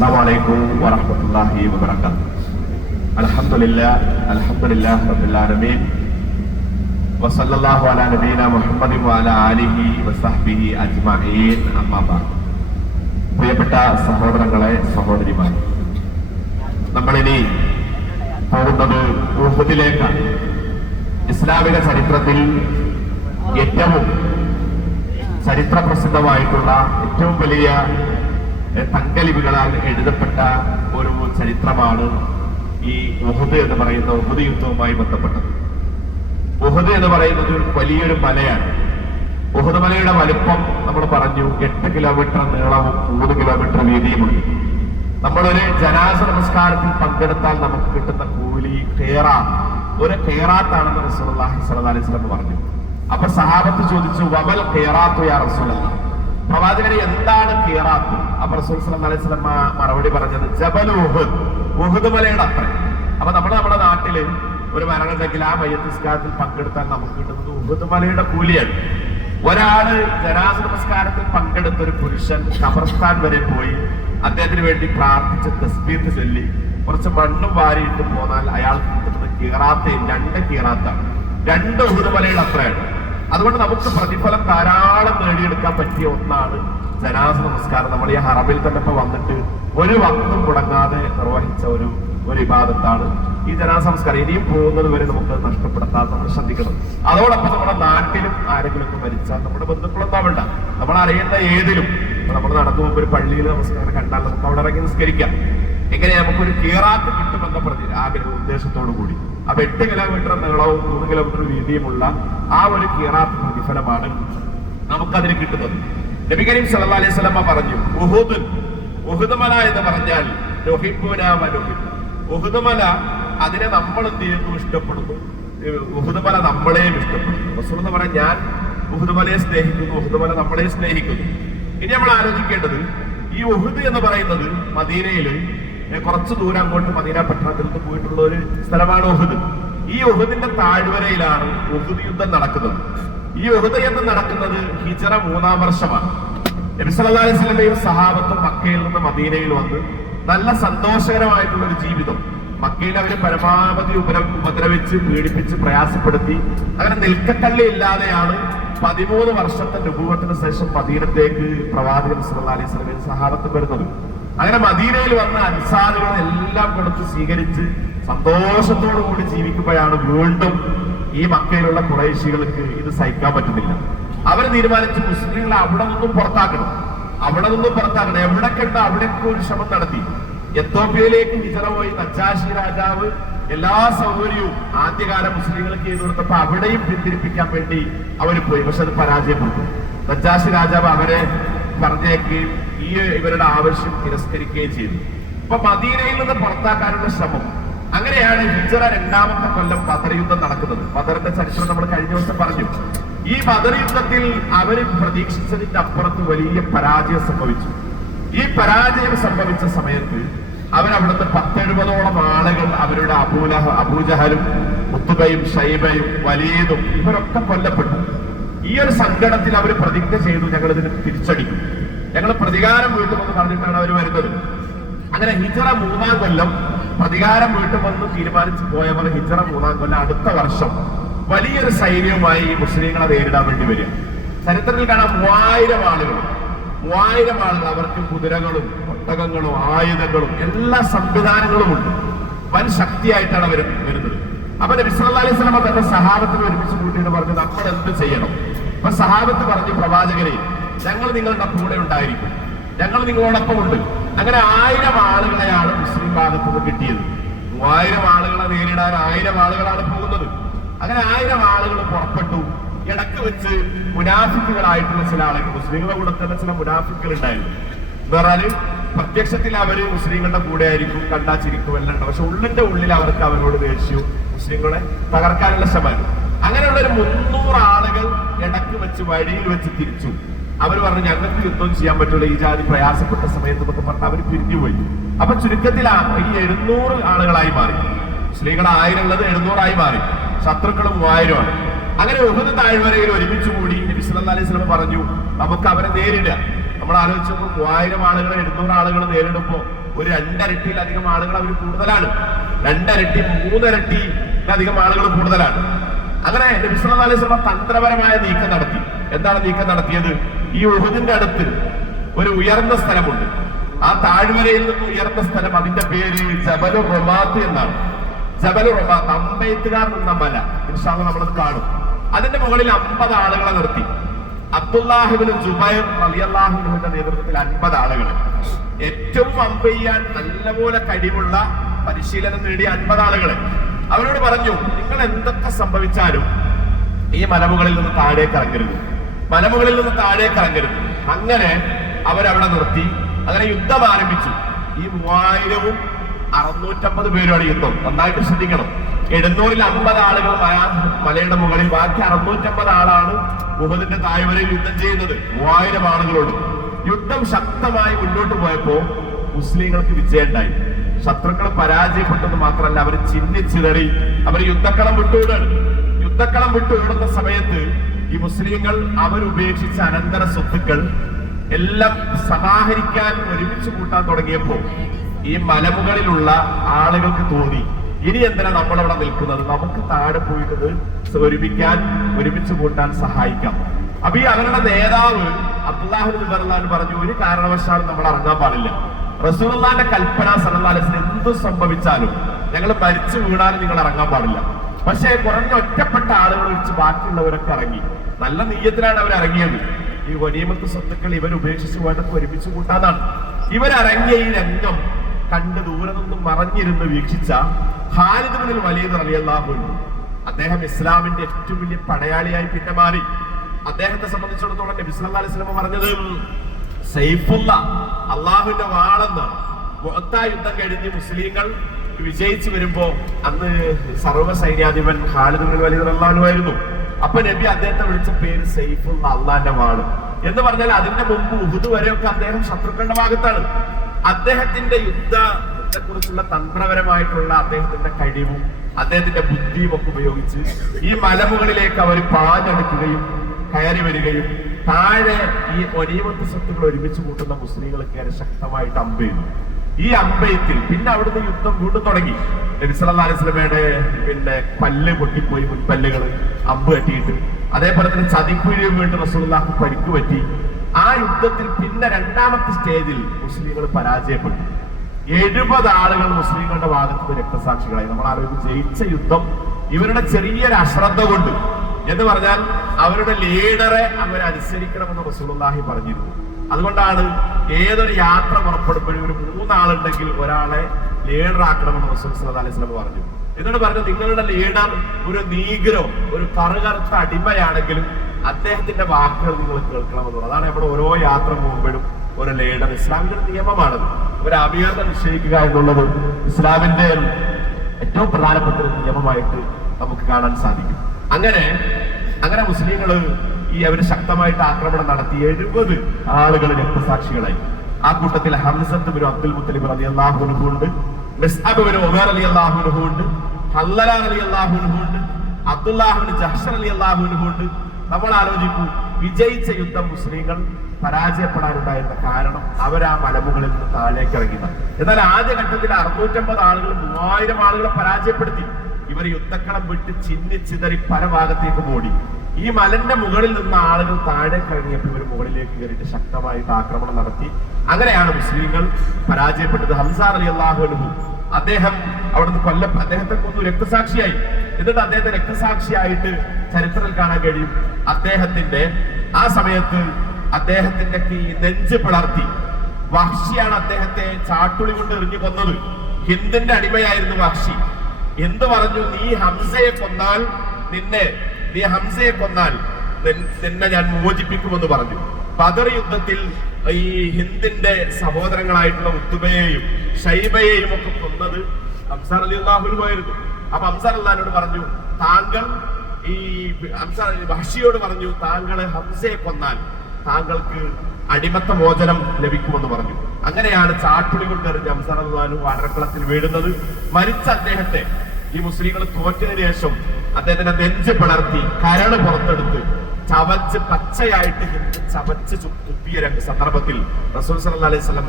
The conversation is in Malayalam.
അസ്സലാമു അലൈക്കും വറഹ്മത്തുള്ളാഹി വബറകാതുഹു. അൽഹംദുലില്ലാഹി റബ്ബിൽ ആലമീൻ വസല്ലല്ലാഹു അലാ നബീന മുഹമ്മദിൻ വഅലാ ആലിഹി വസഹ്ബിഹി അജ്മഈൻ. അമ്മാ ബഅദ്. പ്രിയപ്പെട്ട സഹോദരങ്ങളെ, സഹോദരിമാരെ, നമ്മളിനി പോകുന്നത് ഉഹുദിലേക്കാണ്. ഇസ്ലാമിക ചരിത്രത്തിൽ ഏറ്റവും ചരിത്ര പ്രസിദ്ധമായിട്ടുള്ള ഏറ്റവും വലിയ തങ്കലിപികളാൽ എഴുതപ്പെട്ട ഒരു ചരിത്രമാണ് ഈ ഉഹുദ് എന്ന് പറയുന്ന ഉഹുദ് യുദ്ധവുമായി ബന്ധപ്പെട്ടത്. ഉഹുദ് എന്ന് പറയുന്നത് വലിയൊരു മലയാണ്. ഉഹുദ് മലയുടെ വലിപ്പം നമ്മൾ പറഞ്ഞു 8 കിലോമീറ്റർ നീളവും 3 കിലോമീറ്റർ വീതിയുമുണ്ട്. നമ്മളൊരു ജനാസ നമസ്കാരത്തിൽ പങ്കെടുത്താൽ നമുക്ക് കിട്ടുന്ന കൂലി ഒരു ഖൈറാത്താണെന്ന് റസൂലുള്ളാഹി സ്വല്ലല്ലാഹി അലൈഹി വസല്ലം പറഞ്ഞു. അപ്പൊ സഹാബത്ത് ചോദിച്ചു, വമൽ ഖൈറാത്തു യാ റസൂലല്ലാഹ്, പ്രവാചകനെ എന്താണ് ഖൈറാത്ത്? അപ്പൊ റസൂൽ സ്വല്ലല്ലാഹി അലൈഹി വസല്ലം മറുപടി പറഞ്ഞത് ജബൽ ഉഹുദ്, ഉഹുദ് മലയുടെ അത്ര. അപ്പൊ നമ്മുടെ നാട്ടില് ഒരു മരണമുണ്ടെങ്കിൽ ആ മയ്യത്ത് പങ്കെടുത്താൽ നമുക്ക് കിട്ടുന്നത് ഉഹുദ് മലയുടെ കൂലിയാണ്. ഒരാള് ജനാസ നമസ്കാരത്തിൽ പങ്കെടുത്ത ഒരു പുരുഷൻ ഖബർസ്ഥാൻ വരെ പോയി അദ്ദേഹത്തിന് വേണ്ടി പ്രാർത്ഥിച്ച് തസ്ബീഹ് ചൊല്ലി കുറച്ച് മണ്ണും വാരിയിട്ട് പോന്നാൽ അയാൾക്ക് കിട്ടുന്നത് ഖൈറാത്തയും 2 ഖൈറാത്താണ്. 2 ഉഹുദ് മലയുടെ അത്രയാണ്. അതുകൊണ്ട് നമുക്ക് പ്രതിഫലം ധാരാളം നേടിയെടുക്കാൻ പറ്റിയ ഒന്നാണ് ജനാസ നമസ്കാരം. നമ്മൾ ഈ ഹറമിൽ തന്നെ ഇപ്പൊ വന്നിട്ട് ഒരു വക്തും മുടങ്ങാതെ നിർവഹിച്ച ഒരു ഇബാദത്താണ് ഈ ജനാസ നമസ്കാരം. ഇനിയും പോകുന്നത് വരെ നമുക്ക് നഷ്ടപ്പെടുത്താൻ നമ്മൾ ശ്രദ്ധിക്കണം. അതോടൊപ്പം നമ്മുടെ നാട്ടിലും ആരെങ്കിലും ഒക്കെ മരിച്ചാൽ നമ്മുടെ ബന്ധുക്കളൊന്നും ആവണ്ട, നമ്മൾ അറിയുന്ന ഏതിലും നമ്മൾ നടന്നു പോകുമ്പോൾ ഒരു പള്ളിയിൽ നമസ്കാരം കണ്ടാൽ നമുക്ക് അവിടെ ഇറങ്ങി നിസ്കരിക്കാം. എങ്ങനെ നമുക്കൊരു ഖൈറാത്ത് കിട്ടുമെന്ന ആഗ്രഹ ഉദ്ദേശത്തോടു കൂടി ആ 8 കിലോമീറ്റർ നീളവും 3 കിലോമീറ്റർ വീതിയുമുള്ള ആ ഒരു ഖൈറാത്ത് പ്രതിഫലമാണ് നമുക്കതിന് കിട്ടുന്നത്. നബി കരീം സല്ലല്ലാഹു അലൈഹി വസല്ലം പറഞ്ഞു, ഉഹുദ് മല എന്ന് പറഞ്ഞാൽ ഉഹുദ് മല, അതിനെ നമ്മൾ എന്ത് ചെയ്യുന്നു? ഇഷ്ടപ്പെടുന്നു. ഉഹുദ് മല നമ്മളെയും ഇഷ്ടപ്പെടുന്നു. റസൂൽ എന്ന് പറയാൻ, ഞാൻ ഉഹുദ് മലയെ സ്നേഹിക്കുന്നു, ഉഹുദ് മല നമ്മളെ സ്നേഹിക്കുന്നു. ഇനി നമ്മൾ ആലോചിക്കേണ്ടത്, ഈ ഉഹുദ് എന്ന് പറയുന്നത് മദീനയില് കുറച്ച് ദൂരം അങ്ങോട്ട് മദീന പട്ടണത്തിൽ നിന്ന് പോയിട്ടുള്ള ഒരു സ്ഥലമാണ് ഉഹുദ്. ഈ ഉഹുദിന്റെ താഴ്വരയിലാണ് ഉഹുദ് യുദ്ധം നടക്കുന്നത്. ഈ ഉഹുദ് യുദ്ധം നടക്കുന്നത് ഹിജ്റ 3-ാം വർഷമാണ്. നബി സല്ലല്ലാഹു അലൈഹി വസല്ലമയും സഹാബത്തും മക്കയിൽ നിന്ന് മദീനയിൽ വന്ന് നല്ല സന്തോഷകരമായിട്ടുള്ള ഒരു ജീവിതം. മക്കയിൽ അവര് പരമാവധി ഉപദ്രവിച്ച് പീഡിപ്പിച്ച് പ്രയാസപ്പെടുത്തി അങ്ങനെ നിൽക്കക്കള്ളി ഇല്ലാതെയാണ് 13 വർഷത്തെ നുബുവത്തിന് ശേഷം മദീനത്തേക്ക് പ്രവാചകൻ സല്ലല്ലാഹു അലൈഹി വസല്ലമയും സഹാബത്തും വരുന്നത്. അങ്ങനെ മദീനയിൽ വന്ന അൻസാറുകൾ എല്ലാം കൊടുത്ത് സ്വീകരിച്ച് സന്തോഷത്തോടു കൂടി ജീവിക്കുമ്പോഴാണ് വീണ്ടും ഈ മക്കയിലുള്ള ഖുറൈശികൾക്ക് ഇത് സഹിക്കാൻ പറ്റുന്നില്ല. അവർ തീരുമാനിച്ച് മുസ്ലിങ്ങളെ അവിടെ നിന്നും പുറത്താക്കണം. എവിടൊക്കെ ഉണ്ടോ അവിടെയൊക്കെ ഒരു ശ്രമം നടത്തി. എത്യോപ്യയിലേക്ക് ഹിജറ പോയി നജാഷി രാജാവ് എല്ലാ സൗകര്യവും ആദ്യകാല മുസ്ലിങ്ങൾക്ക് ചെയ്തു കൊടുത്തപ്പോ അവിടെയും പിന്തിരിപ്പിക്കാൻ വേണ്ടി അവർ പോയി. പക്ഷെ അത് പരാജയപ്പെട്ടു. നജാഷി രാജാവ് അവരെ പറഞ്ഞേക്കുകയും ഇവരുടെ ആവശ്യം തിരസ്കരിക്കുകയും ചെയ്തു. അപ്പൊ മദീനയിൽ നിന്ന് പുറത്താക്കാനുള്ള ശ്രമം. അങ്ങനെയാണ് ഹിജ്റ 2-ാമത്തെ കൊല്ലം ബദർ യുദ്ധം നടക്കുന്നത്. ബദറിന്റെ ചരിത്രം നമ്മൾ കഴിഞ്ഞ ദിവസം പറഞ്ഞു. ഈ ബദർ യുദ്ധത്തിൽ അവര് പ്രതീക്ഷിച്ചതിന്റെ അപ്പുറത്ത് വലിയ പരാജയം സംഭവിച്ചു. ഈ പരാജയം സംഭവിച്ച സമയത്ത് അവരവിടുത്തെ 10-70ഓളം ആളുകൾ അവരുടെ അബൂജഹലും ഉത്ബയും ഷൈബയും വലീദും ഇവരൊക്കെ കൊല്ലപ്പെട്ടു. ഈ ഒരു സങ്കടത്തിൽ അവർ പ്രതിജ്ഞ ചെയ്തു, ഞങ്ങൾ ഇതിന് തിരിച്ചടിക്കും, ഞങ്ങൾ പ്രതികാരം വീട്ടുമെന്ന് പറഞ്ഞിട്ടാണ് അവർ വരുന്നത്. അങ്ങനെ ഹിജ്റ 3-ാം കൊല്ലം പ്രതികാരം വീട്ടുമെന്ന് തീരുമാനിച്ചു പോയവർ ഹിജ്റ 3-ാം കൊല്ലം അടുത്ത വർഷം വലിയൊരു സൈന്യവുമായി മുസ്ലിങ്ങളെ നേരിടാൻ വേണ്ടി വരിക. ചരിത്രത്തിൽ കാണാം 3000 ആളുകൾ. അവർക്ക് കുതിരകളും ഒട്ടകങ്ങളും ആയുധങ്ങളും എല്ലാ സംവിധാനങ്ങളും ഉണ്ട്. വൻ ശക്തിയായിട്ടാണ് അവർ വരുന്നത്. അപ്പൊ നബി സല്ലല്ലാഹു അലൈഹി വസല്ലം തന്റെ സഹാബത്തിനെ ഒരുമിച്ച് കൂട്ടിയിട്ട് പറഞ്ഞു, നമ്മൾ എന്ത് ചെയ്യണം? അപ്പൊ സഹാബത്ത് പറഞ്ഞു, പ്രവാചകരെ, ഞങ്ങൾ നിങ്ങളുടെ കൂടെ ഉണ്ടായിരിക്കും, ഞങ്ങൾ നിങ്ങളോടൊപ്പം ഉണ്ട്. അങ്ങനെ 1000 ആളുകളെയാണ് മുസ്ലിം ഭാഗത്ത് നിന്ന് കിട്ടിയത്. 3000 ആളുകളെ നേരിടാൻ 1000 ആളുകളാണ് പോകുന്നത്. അങ്ങനെ 1000 ആളുകൾ പുറപ്പെട്ടു. ഇടക്ക് വെച്ച് മുനാഫിക്കുകളായിട്ടുള്ള ചില ആളുകൾ, മുസ്ലിങ്ങളുടെ കൂടെ തന്നെ ചില മുനാഫിക്കുകൾ ഉണ്ടായിരുന്നു. എന്ന് പറഞ്ഞാല് പ്രത്യക്ഷത്തിൽ അവര് മുസ്ലിങ്ങളുടെ കൂടെ ആയിരിക്കും, കണ്ടാ ചിരിക്കും എല്ലാം ഉണ്ട്. പക്ഷെ ഉള്ളിന്റെ ഉള്ളിൽ അവർക്ക് അവരോട് ദേഷ്യവും മുസ്ലിങ്ങളെ തകർക്കാനുള്ള ശ്രമം. അങ്ങനെയുള്ള ഒരു 300 ആളുകൾ ഇടക്ക് വെച്ച് വഴിയിൽ വെച്ച് തിരിച്ചു. അവർ പറഞ്ഞു, ഞങ്ങൾക്ക് യുദ്ധം ചെയ്യാൻ പറ്റില്ല, ഈ ജാതി പ്രയാസപ്പെട്ട സമയത്ത് എന്നൊക്കെ പറഞ്ഞ് അവർ പിരിഞ്ഞുപോയി. അപ്പൊ ചുരുക്കത്തിൽ ഈ 700 ആളുകളായി മാറി. മുസ്ലിങ്ങൾ 1000 ഉള്ളത് 700 മാറി. ശത്രുക്കളും 3000 അങ്ങനെ ഉഹുദ് താഴ്വരയിൽ ഒരുമിച്ച് കൂടി നബി സല്ലല്ലാഹു അലൈഹി വസല്ലം പറഞ്ഞു, നമുക്ക് അവരെ നേരിടുക. നമ്മൾ ആലോചിച്ചപ്പോൾ 3000 ആളുകളെ 700 ആളുകൾ നേരിടുമ്പോൾ ഒരു 2 ഇരട്ടിയിലധികം ആളുകൾ അവർ കൂടുതലാണ്. 2 ഇരട്ടി 3 ഇരട്ടിയിലധികം ആളുകൾ കൂടുതലാണ്. അങ്ങനെ നബി സല്ലല്ലാഹു അലൈഹി വസല്ലം തന്ത്രപരമായ നീക്കം നടത്തി. എന്താണ് നീക്കം നടത്തിയത്? ഈ ഉഹുദിന്റെ അടുത്ത് ഒരു ഉയർന്ന സ്ഥലമുണ്ട്. ആ താഴ്വരയിൽ നിന്ന് ഉയർന്ന സ്ഥലം, അതിന്റെ പേര് ജബലുർ റമാത്ത് എന്നാണ്. ജബലുർ റമാത്ത്, അമ്പെയ്ത്തുകാർ നിന്ന മല. ഇൻഷാ അല്ലാഹ് നമ്മളത് കാണും. അതിന്റെ മുകളിൽ 50 ആളുകളെ നിർത്തി. അബ്ദുല്ലാഹ് ഇബ്നു ജുബൈർ റളിയല്ലാഹു അൻഹുവിന്റെ നേതൃത്വത്തിൽ 50 ആളുകൾ, ഏറ്റവും അമ്പെയ്യാൻ നല്ലപോലെ കഴിവുള്ള പരിശീലനം നേടിയ 50 ആളുകൾ. അവരോട് പറഞ്ഞു, നിങ്ങൾ എന്തൊക്കെ സംഭവിച്ചാലും ഈ മലമുകളിൽ നിന്ന് താഴേക്ക് ഇറങ്ങരുത്, മലമുകളിൽ നിന്ന് താഴേക്ക് ഇറങ്ങരുത്. അങ്ങനെ അവരവിടെ നിർത്തി. അങ്ങനെ യുദ്ധം ആരംഭിച്ചു. ഈ 3650 പേരുമാണ് യുദ്ധം. നന്നായിട്ട് ശ്രദ്ധിക്കണം. 750 ആളുകൾ മലയുടെ മുകളിൽ, ബാക്കി 650 ആളാണ് ഉഹദിന്റെ താഴ്വരയിൽ യുദ്ധം ചെയ്യുന്നത്. 3000 ആളുകളോട് യുദ്ധം ശക്തമായി മുന്നോട്ട് പോയപ്പോ മുസ്ലിങ്ങൾക്ക് വിജയം ഉണ്ടായി. ശത്രുക്കൾ പരാജയപ്പെട്ടത് മാത്രമല്ല, അവർ ചിന്നിച്ചിതറി, അവർ യുദ്ധക്കളം വിട്ടുവിടാണ്. യുദ്ധക്കളം വിട്ടുവിടുന്ന സമയത്ത് ഈ മുസ്ലിങ്ങൾ അവരുപേക്ഷിച്ച അനന്തര സ്വത്തുക്കൾ എല്ലാം സമാഹരിക്കാൻ ഒരുമിച്ച് കൂട്ടാൻ തുടങ്ങിയപ്പോ ഈ മലമുകളിലുള്ള ആളുകൾക്ക് തോന്നി, ഇനി എന്തിനാ നമ്മളവിടെ നിൽക്കുന്നത്, നമുക്ക് താഴെ പോയിട്ടത് ഒരുമിച്ച് കൂട്ടാൻ സഹായിക്കാം. അപ്പൊ ഈ അവരുടെ നേതാവ് അബ്ദുല്ലാഹ് ഇബ്നു ജുബൈർ പറഞ്ഞു, ഒരു കാരണവശാലും നമ്മൾ ഇറങ്ങാൻ പാടില്ല. റസൂലുള്ളാഹിന്റെ കൽപ്പന സല്ലല്ലാഹു അലൈഹി വസല്ലം എന്ത് സംഭവിച്ചാലും, ഞങ്ങൾ മരിച്ചു വീണാലും നിങ്ങൾ ഇറങ്ങാൻ പാടില്ല. പക്ഷേ കുറഞ്ഞ ഒറ്റപ്പെട്ട ആളുകൾ വെച്ച് ബാക്കിയുള്ളവരൊക്കെ ഇറങ്ങി. നല്ല നീയത്തിലാണ് അവർ ഇറങ്ങിയത്. ഈ ഗനീമത്ത് സ്വത്തുക്കൾ ഇവർ ഉപേക്ഷിച്ച് വേണ്ടത് ഒരുമിച്ച് കൂട്ടാന്നാണ്. ഇവരിറങ്ങിയ ഈ രംഗം കണ്ട് ദൂരെ നിന്നും മറഞ്ഞിരുന്ന് വീക്ഷിച്ച ഖാലിദ് ഇബ്നുൽ വലീദ് റളിയല്ലാഹു അൻഹു, അദ്ദേഹം ഇസ്ലാമിന്റെ ഏറ്റവും വലിയ പടയാളിയായി പിന്നെ മാറി. അദ്ദേഹത്തെ സംബന്ധിച്ചിടത്തോളം നബി സല്ലല്ലാഹു അലൈഹി വസല്ലം പറഞ്ഞത് സൈഫുള്ള, അള്ളാഹുവിന്റെ വാളെന്നാണ്. മുഅത്ത യുദ്ധം കഴിഞ്ഞ് മുസ്ലിങ്ങൾ വിജയിച്ചു വരുമ്പോ അന്ന് സർവ്വ സൈന്യാധിപൻ ഖാലിദ് ഇബ്നുൽ വലീദ് റളിയല്ലാഹു അൻഹു ആയിരുന്നു. അപ്പൊ നബി അദ്ദേഹത്തെ വിളിച്ച പേര് സൈഫുള്ള, അള്ളാന്റെ വാള് എന്ന് പറഞ്ഞാൽ അതിന്റെ മുമ്പ് ഉഹുദ് വരെയൊക്കെ അദ്ദേഹം ശത്രുക്കളുടെ ഭാഗത്താണ്. അദ്ദേഹത്തിന്റെ യുദ്ധത്തെ കുറിച്ചുള്ള തന്ത്രപരമായിട്ടുള്ള അദ്ദേഹത്തിന്റെ കഴിവും അദ്ദേഹത്തിന്റെ ബുദ്ധിയും ഒക്കെ ഉപയോഗിച്ച് ഈ മലമുകളിലേക്ക് അവർ പാഞ്ഞെടുക്കുകയും കയറി വരികയും താഴെ ഈ ഗനീമത്ത് സ്വത്തുക്കൾ ഒരുമിച്ച് കൂട്ടുന്ന മുസ്ലിങ്ങൾക്ക് ശക്തമായിട്ട് അമ്പെയ്തു. ഈ അമ്പെയ്ത്തിൽ പിന്നെ അവിടുന്ന് യുദ്ധം വീണ്ടും തുടങ്ങി. നബി സല്ലല്ലാഹു അലൈഹി വസല്ലമയുടെ പല്ല് പൊട്ടിപ്പോയി, മുൻപല്ലുകൾ അമ്പ് കെട്ടിയിട്ട്. അതേപോലെ തന്നെ ചതിക്കുഴി വീണ്ടും റസൂലുള്ളാഹിക്ക് പരിക്ക് പറ്റി. ആ യുദ്ധത്തിൽ പിന്നെ 2ാമത്തെ സ്റ്റേജിൽ മുസ്ലിങ്ങൾ പരാജയപ്പെട്ടു. 70 ആളുകൾ മുസ്ലിങ്ങളുടെ ഭാഗത്ത് രക്തസാക്ഷികളായി. നമ്മൾ ആലോചിച്ച്, ജയിച്ച യുദ്ധം ഇവരുടെ ചെറിയൊരു അശ്രദ്ധ കൊണ്ട്, എന്ന് പറഞ്ഞാൽ അവരുടെ ലീഡറെ അവരനുസരിക്കണമെന്ന് റസൂലുള്ളാഹി പറഞ്ഞിരുന്നു. അതുകൊണ്ടാണ് ഏതൊരു യാത്ര പുറപ്പെടുമ്പോഴും ഒരു 3 ആളുണ്ടെങ്കിൽ ഒരാളെ ലീഡറാക്കണമെന്ന് റസൂൽ സല്ലല്ലാഹു അലൈഹി വസല്ലം പറഞ്ഞു. എന്നിട്ട് പറഞ്ഞു, നിങ്ങളുടെ ലീഡർ ഒരു നീഗ്രോ, ഒരു കറുകറുത്ത അടിമയാണെങ്കിലും അദ്ദേഹത്തിന്റെ വാക്കുകൾ നിങ്ങൾ കേൾക്കണമെന്നുള്ളത്. അതാണ് നമ്മുടെ ഓരോ യാത്ര പോകുമ്പോഴും ഒരു ലീഡർ. ഇസ്ലാമിന്റെ ഒരു നിയമമാണത്. ഒരു അഭിയർദ്ധ നിശ്ചയിക്കുക എന്നുള്ളത് ഇസ്ലാമിന്റെ ഏറ്റവും പ്രധാനപ്പെട്ട ഒരു നിയമമായിട്ട് നമുക്ക് കാണാൻ സാധിക്കും. അങ്ങനെ മുസ്ലിങ്ങൾ അവര് ശക്തമായിട്ട് ആക്രമണം നടത്തി. 70 ആളുകൾ രക്തസാക്ഷികളായി. ആ കൂട്ടത്തിൽ ഹംസത്ത് ഇബ്നു അബ്ദുൽ മുത്തലിബ് റളിയല്ലാഹു അൻഹു ഉണ്ട്, മുസ്അബ് ഇബ്നു ഉമർ റളിയല്ലാഹു അൻഹു ഉണ്ട്, ഹല്ലല റളിയല്ലാഹു അൻഹു ഉണ്ട്, അബ്ദുല്ലാഹ് ഇബ്നു ജഹ്ഷ് റളിയല്ലാഹു അൻഹു ഉണ്ട്. നമ്മൾ ആലോചിക്കൂ, വിജയിച്ച യുദ്ധം മുസ്ലിങ്ങൾ പരാജയപ്പെടാനുണ്ടായിരുന്ന കാരണം അവർ ആ മലമുകളിൽ നിന്ന് താഴേക്ക് ഇറങ്ങിയതാണ്. എന്നാൽ ആദ്യഘട്ടത്തിൽ 650 ആളുകൾ 3000 ആളുകളെ പരാജയപ്പെടുത്തി. ഇവർ യുദ്ധക്കളം വിട്ട് ചിന്നിച്ചിതറി പല ഭാഗത്തേക്ക് ഓടി. ഈ മലന്റെ മുകളിൽ നിന്ന് ആളുകൾ താഴേക്ക് ഇറങ്ങിയപ്പോൾ ഇവർ മുകളിലേക്ക് കയറിയിട്ട് ശക്തമായിട്ട് ആക്രമണം നടത്തി. അങ്ങനെയാണ് മുസ്ലിങ്ങൾ പരാജയപ്പെട്ടത്. ഹംസ റളിയല്ലാഹു അൻഹു, അദ്ദേഹം അവിടുന്ന് അദ്ദേഹത്തെ കൊന്നു, രക്തസാക്ഷിയായി. എന്നിട്ട് അദ്ദേഹത്തെ രക്തസാക്ഷിയായിട്ട് ചരിത്രത്തിൽ കാണാൻ കഴിയും. അദ്ദേഹത്തിന്റെ ആ സമയത്ത് അദ്ദേഹത്തിന്റെ നെഞ്ച് പിളർത്തി വഹ്ഷിയാണ് അദ്ദേഹത്തെ ചാട്ടുളി കൊണ്ട് എറിഞ്ഞു കൊന്നത്. ഹിന്ദിന്റെ അടിമയായിരുന്നു വഹ്ഷി. എന്ത് പറഞ്ഞു? നീ ഹംസയെ കൊന്നാൽ നിന്നെ ഞാൻ മോചിപ്പിക്കുമെന്ന് പറഞ്ഞു. ബദർ യുദ്ധത്തിൽ ഈ ഹിന്ദിന്റെ സഹോദരങ്ങളായിട്ടുള്ള ഉത്തുബയെയും ഷൈബയെയും ഒക്കെ കൊന്നത് ഹംസ റളിയല്ലാഹു അൻഹു ആയിരുന്നു. അപ്പൊ ഹംസ റളിയല്ലാഹു പറഞ്ഞു, താങ്കൾ വഹ്ഷിയോട് പറഞ്ഞു, താങ്കൾ ഹംസയെ കൊന്നാൽ താങ്കൾക്ക് അടിമത്ത മോചനം ലഭിക്കുമെന്ന് പറഞ്ഞു. അങ്ങനെയാണ് ചാട്ടുളി കൊണ്ടെറിഞ്ഞ ഹംസ റളിയല്ലാഹു അൻഹു അടക്കളത്തിൽ വീഴുന്നത്. മരിച്ച അദ്ദേഹത്തെ ഈ മുസ്ലിങ്ങൾ തോറ്റതിനു ശേഷം അദ്ദേഹത്തിന്റെ നെഞ്ച് പിളർത്തി കരള് പുറത്തെടുത്ത് ചവച്ച് പച്ചയായിട്ട് ചവച്ച് തുപ്പിയ സന്ദർഭത്തിൽ റസൂൽ സല്ലല്ലാഹു അലൈഹി വസല്ലം